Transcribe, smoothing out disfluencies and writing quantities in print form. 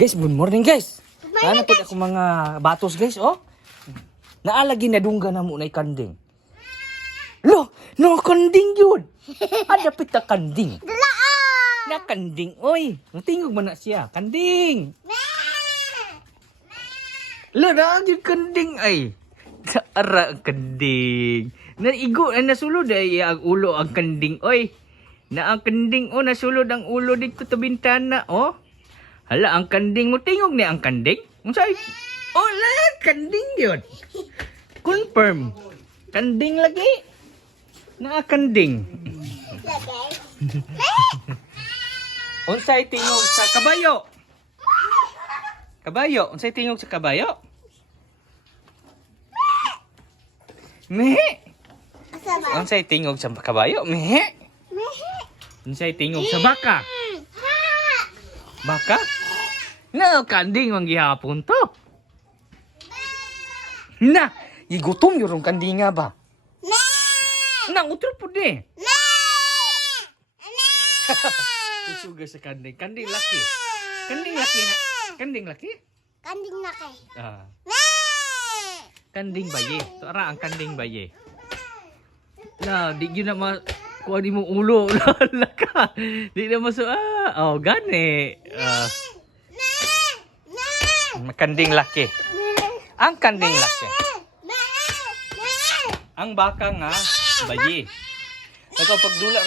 Guys, good morning guys. Ano po ako mga batos guys, oh. Naalagi na dungga na mo na kanding. Lo, no kanding yun. Ada pita kanding. Na kanding, oy. Natingog man na siya, kanding. Lo, na yung kanding ay. Sa ara ang kanding. Naigo, nasulod ay ang ulo ang kanding, oy. Na ang kanding, oh, nasulod ang ulo dito sa bintana, oh. Hala, ang kanding mo. Tingog ni ang kanding? Unsay? Oh, lahat. Kanding yun. Confirm. Kanding lagi. Kanding. Unsay tingog sa kabayo? Kabayo. Unsay tingog sa kabayo? Mehe. Unsay tingog sa kabayo? Mehe. Unsay tingog sa baka? Baka? Na, kanding mang gihapon to. Na, igutom yung kanding nga ba? Na, utro po di. Susuga sa kanding. Kanding laki. Kanding laki na. Kanding laki? Kanding laki. Ah. Kanding baye. Tara ang kanding baye. Na, di yun na kuha di mong ulo. Laka. Di na maso. Oh, gani. Kanding laki. Ang kanding laki. Ang baka nga, bayi. Ikaw pagdula